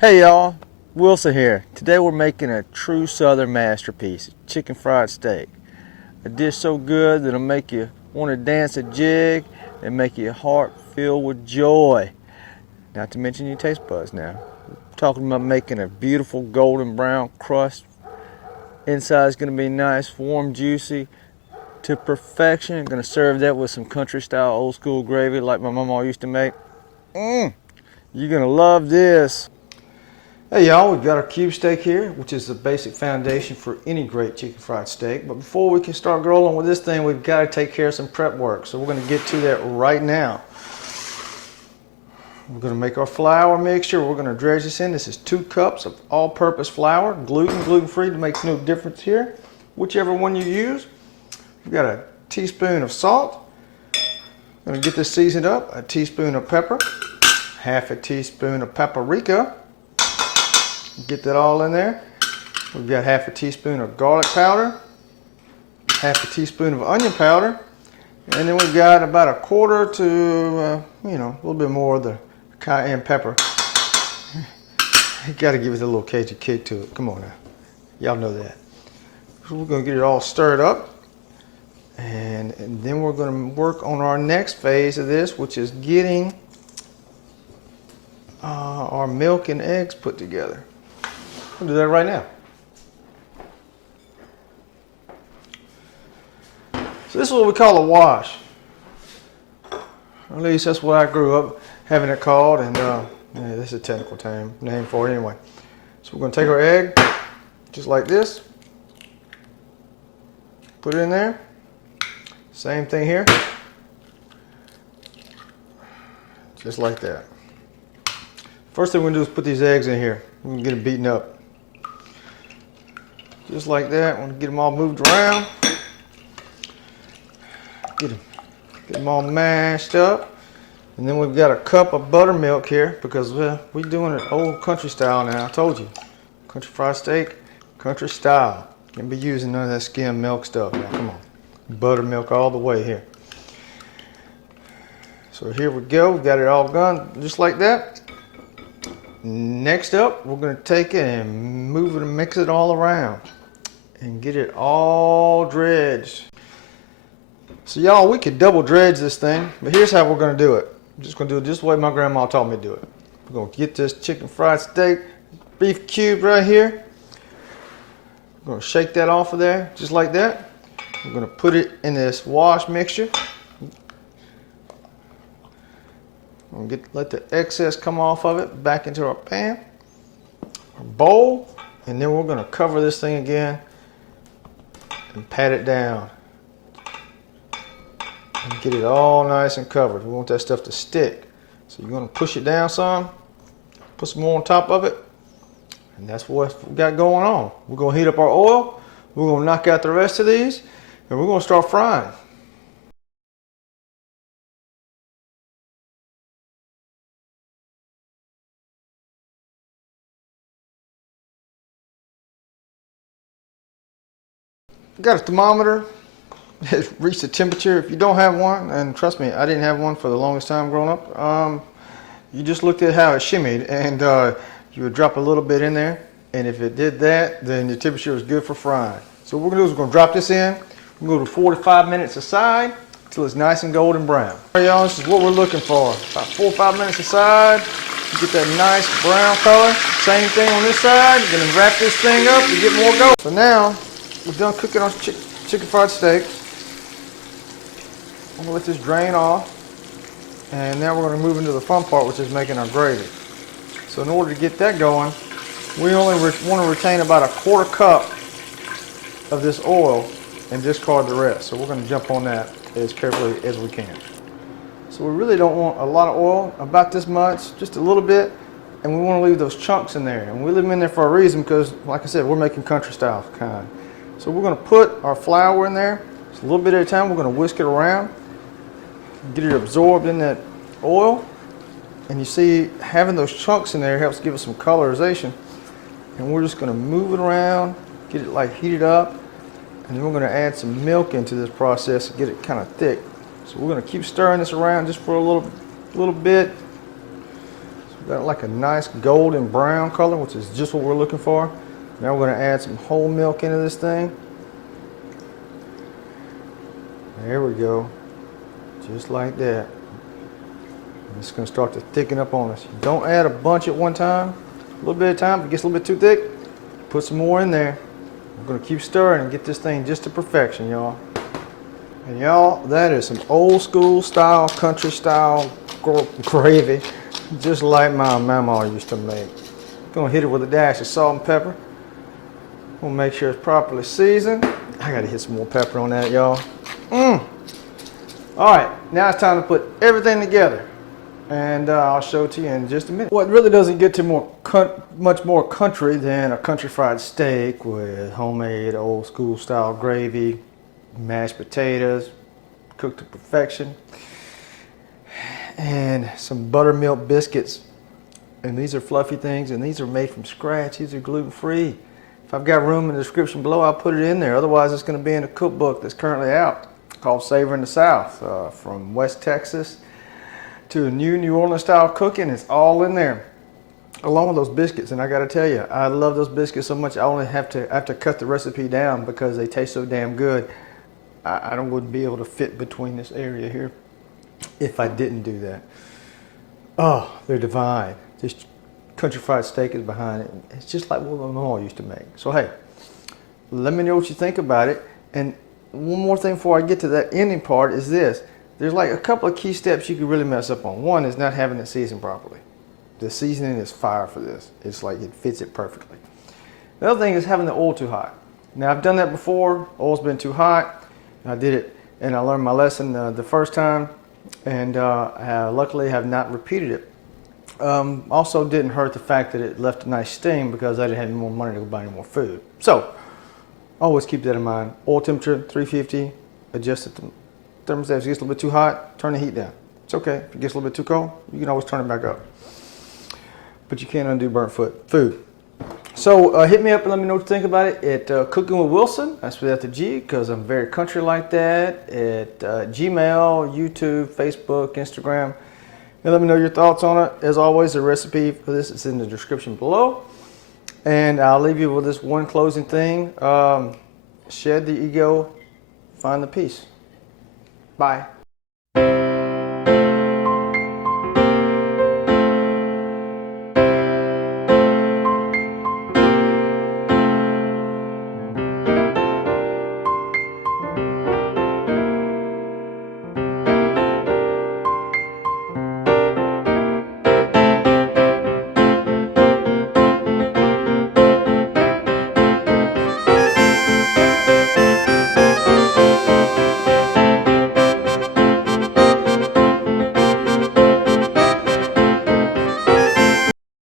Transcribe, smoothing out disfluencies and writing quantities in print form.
Hey y'all, Wilson here. Today we're making a true southern masterpiece, chicken fried steak. A dish so good that it'll make you want to dance a jig and make your heart fill with joy. Not to mention your taste buds now. We're talking about making a beautiful golden brown crust. Inside's gonna be nice, warm, juicy to perfection. Gonna serve that with some country style old school gravy like my mama used to make. You're gonna love this. Hey y'all, we've got our cube steak here, which is the basic foundation for any great chicken fried steak. But before we can start rolling with this thing, we've got to take care of some prep work. So we're going to get to that right now. We're going to make our flour mixture. We're going to dredge this in. This is 2 cups of all-purpose flour, gluten-free to make no difference here. Whichever one you use. We've got a teaspoon of salt. I'm going to get this seasoned up. A teaspoon of pepper, half a teaspoon of paprika. Get that all in there. We've got half a teaspoon of garlic powder, half a teaspoon of onion powder, and then we've got about a quarter to, a little bit more of the cayenne pepper. You got to give it a little Cajun kick to it. Come on now. Y'all know that. So we're going to get it all stirred up, and then we're going to work on our next phase of this, which is getting our milk and eggs put together. We'll do that right now. So this is what we call a wash. At least that's what I grew up having it called, and this is a technical name for it anyway. So we're going to take our egg, just like this. Put it in there. Same thing here. Just like that. First thing we're going to do is put these eggs in here. We're going to get them beaten up. Just like that. I want to get them all moved around. Get them all mashed up. And then we've got a cup of buttermilk here because we're doing it old country style now. I told you. Country fried steak, country style. Can't be using none of that skim milk stuff now. Come on. Buttermilk all the way here. So here we go. We've got it all done just like that. Next up, we're going to take it and move it and mix it all around and get it all dredged. So y'all, we could double dredge this thing, but here's how we're going to do it. I'm just going to do it just the way my grandma taught me to do it. We're going to get this chicken fried steak, beef cube right here. We're going to shake that off of there, just like that. We're going to put it in this wash mixture. We'll let the excess come off of it back into our pan, our bowl, and then we're going to cover this thing again and pat it down and get it all nice and covered. We want that stuff to stick. So you're going to push it down some, put some more on top of it, and that's what we got going on. We're going to heat up our oil, we're going to knock out the rest of these, and we're going to start frying. Got a thermometer. It's reached the temperature. If you don't have one, and trust me, I didn't have one for the longest time growing up, you just looked at how it shimmied, and you would drop a little bit in there, and if it did that, then the temperature was good for frying. So what we're going to do is we're going to drop this in. We're going to go to 4 to 5 minutes aside until it's nice and golden brown. All right, y'all, this is what we're looking for. About 4 or 5 minutes aside. You get that nice brown color. Same thing on this side. You're going to wrap this thing up to get more gold. So now, we're done cooking our chicken fried steak. I'm going to let this drain off. And now we're going to move into the fun part, which is making our gravy. So in order to get that going, we only want to retain about a quarter cup of this oil and discard the rest. So we're going to jump on that as carefully as we can. So we really don't want a lot of oil, about this much, just a little bit. And we want to leave those chunks in there. And we leave them in there for a reason because, like I said, we're making country style kind. So we're going to put our flour in there, just a little bit at a time. We're going to whisk it around, get it absorbed in that oil. And you see, having those chunks in there helps give it some colorization. And we're just going to move it around, get it like heated up. And then we're going to add some milk into this process to get it kind of thick. So we're going to keep stirring this around just for a little bit. So Got like a nice golden brown color, which is just what we're looking for. Now we're going to add some whole milk into this thing. There we go. Just like that. It's going to start to thicken up on us. Don't add a bunch at one time. A little bit of time. If it gets a little bit too thick, put some more in there. We're going to keep stirring and get this thing just to perfection, y'all. And y'all, that is some old school style, country style gravy, just like my mama used to make. Gonna hit it with a dash of salt and pepper. We'll make sure it's properly seasoned. I gotta hit some more pepper on that, y'all. All right, now it's time to put everything together. And I'll show it to you in just a minute. What really doesn't get to much more country than a country fried steak with homemade old school style gravy, mashed potatoes, cooked to perfection, and some buttermilk biscuits. And these are fluffy things, and these are made from scratch. These are gluten-free. If I've got room in the description below, I'll put it in there. Otherwise, it's going to be in a cookbook that's currently out called Savoring the South, from West Texas to New Orleans style cooking. It's all in there, along with those biscuits. And I got to tell you, I love those biscuits so much. I only have to cut the recipe down because they taste so damn good. I wouldn't be able to fit between this area here if I didn't do that. Oh, they're divine. This country fried steak is behind it. It's just like what my mom used to make. So hey, let me know what you think about it. And one more thing before I get to that ending part is this. There's like a couple of key steps you could really mess up on. One is not having it seasoned properly. The seasoning is fire for this. It's like it fits it perfectly. The other thing is having the oil too hot. Now I've done that before. Oil's been too hot. I did it and I learned my lesson the first time, and luckily have not repeated it. Also didn't hurt the fact that it left a nice steam because I didn't have any more money to go buy any more food. So always keep that in mind. Oil temperature 350, adjust it. The thermostat, if it gets a little bit too hot, turn the heat down. It's okay. If it gets a little bit too cold, you can always turn it back up. But you can't undo burnt food. So hit me up and let me know what you think about it at Cooking with Wilson. That's without the G because I'm very country like that. At Gmail, YouTube, Facebook, Instagram. And let me know your thoughts on it. As always, the recipe for this is in the description below. And I'll leave you with this one closing thing. Shed the ego, find the peace. Bye.